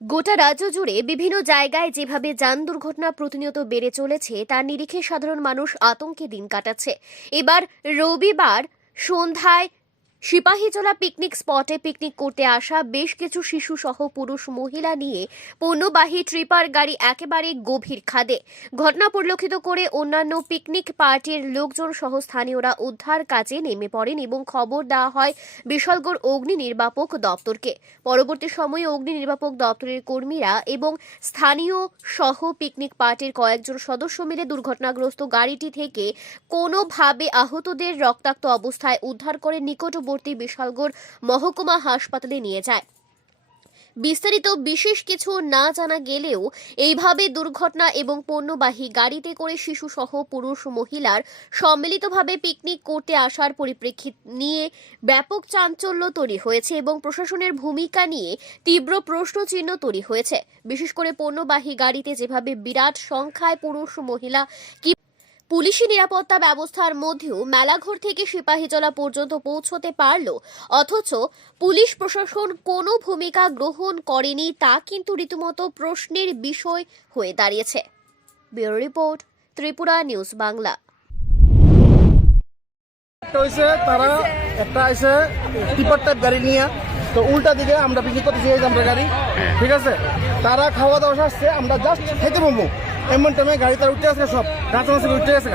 গোটা রাজ্য জুড়ে বিভিন্ন জায়গায় যেভাবে যান দুর্ঘটনা প্রতিনিয়ত বেড়ে চলেছে তার নিরিখে সাধারণ মানুষ আতঙ্কে দিন কাটাচ্ছে। এবার রবিবার সন্ধ্যায় সিপাহীজলা পিকনিক স্পটে পিকনিক করতে আসা বেশ কিছু শিশু সহ পুরুষ মহিলা নিয়ে পণ্যবাহী ট্রিপার গাড়ি একেবারে গভীর খাদে। ঘটনা পরিলক্ষিত করে অন্যান্য পিকনিক পার্টির লোকজন সহ স্থানীয়রা উদ্ধার কাজে নেমে পড়েন এবং খবর দেওয়া হয় বিশালগড় অগ্নি নির্বাপক দপ্তরকে। পরবর্তী সময়ে অগ্নি নির্বাপক দপ্তরের কর্মীরা এবং স্থানীয় সহ পিকনিক পার্টির কয়েকজন সদস্য মিলে দুর্ঘটনাগ্রস্ত গাড়িটি থেকে কোনোভাবে আহতদের রক্তাক্ত অবস্থায় উদ্ধার করে নিকটবর্তী বিশালগড় মহকুমা হাসপাতালে নিয়ে যায়। বিস্তারিত বিশেষ কিছু না জানা গেলেও এইভাবে দুর্ঘটনা এবং পণ্যবাহী গাড়িতে করে শিশু সহ পুরুষ মহিলার সম্মিলিতভাবে পিকনিক করতে আসার পরিপ্রেক্ষিত নিয়ে ব্যাপক চাঞ্চল্য তৈরি হয়েছে এবং প্রশাসনের ভূমিকা নিয়ে তীব্র প্রশ্নচিহ্ন তৈরি হয়েছে। বিশেষ করে পণ্যবাহী গাড়িতে যেভাবে বিরাট সংখ্যায় পুরুষ মহিলা কি পুলিশি নিরাপত্তা ব্যবস্থার মধ্যেও মেলাঘর থেকে সিপাহীজলা পর্যন্ত পৌঁছতে পারল, অথচ পুলিশ প্রশাসন কোনো ভূমিকা গ্রহণ করেনি, তা কিন্তু রীতিমতো প্রশ্নের বিষয় হয়ে দাঁড়িয়েছে। Bureau report, Tripura news Bangla. তারা একটা এসে টিপার টাইপ গাড়ি নিয়ে তো উল্টা দিকে আমরা পিকনিক করতে চেয়েছি আমরা গাড়ি, ঠিক আছে। তারা খাওয়া দাওয়া আসছে, আমরা জাস্ট খেতে পাবো এমন টাইমে গাড়ি তার উঠে আসে, সব গাছ উঠে আসে।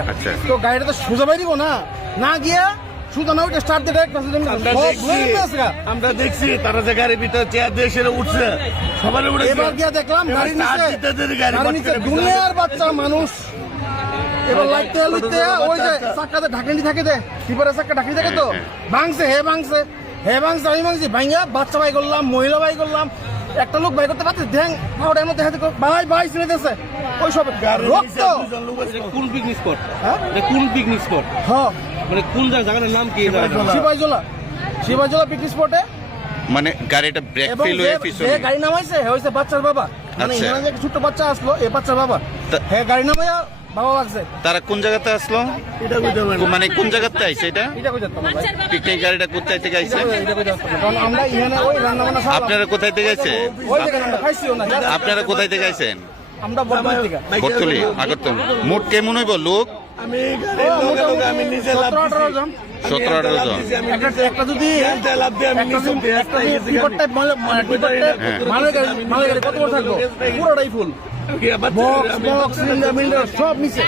তো গাড়িটা তো সোজা বাইরিব না গিয়ে সোজা না উঠে স্টার্ট দিয়ে আমরা দেখছি তারা যে গাড়ির ভিতরে চেয়ার দিয়ে সেটা উঠছে, সবার উঠে এবার গিয়ে দেখলাম গাড়ি নিচে দুনিয়ার বাচ্চা মানুষ। এবার লাইতে লইতে ওই যে চাক্কাতে ঢাকনি থাকে, টিপারের চাক্কা ঢাকনি থাকে, তো ভাঙছে আমি ভাঙছি ভাঙিয়া বাচ্চা বাই করলাম, মহিলা বাই করলাম, একটা লোক বাই করতে পারছে ধ্যাং পাউডার মধ্যে হাতে বাই ছিঁড়ে দিয়েছে ওই সব রক্ত। কোন পিকনিক স্পট? কোন পিকনিক স্পট? হ্যাঁ, মানে কোন জায়গাটার নাম কি? সিপাহীজলা পিকনিক স্পটে। মানে গাড়িটা ব্রেক ফেল হয়ে পিছনে গাড়ি নামাইছে হইছে বাচ্চার বাবা, মানে এখানে যে ছোট বাচ্চা আসলো এই বাচ্চার বাবা, হ্যাঁ গাড়ি নামাইয়া বাবা লাগছে। তারা কোন জায়গাতে আসলো? মানে কোন জায়গাতে আইছে? এটা পিকনিক গাড়িটা কোথায় থেকে আইছে? আমরা এখানে ওই রান্না বান্না। আপনারা কোথায় থেকে আইছেন? আপনারা কোথায় থেকে আইছেন? আমরা বর্তলি আগরতলা। মোট কেমন হইব লোক? আমি 17-18 জন। একটা যদি কত বড় থাকবো, পুরোটাই ফুল, বক্স সিলিন্ডার সব নিচে।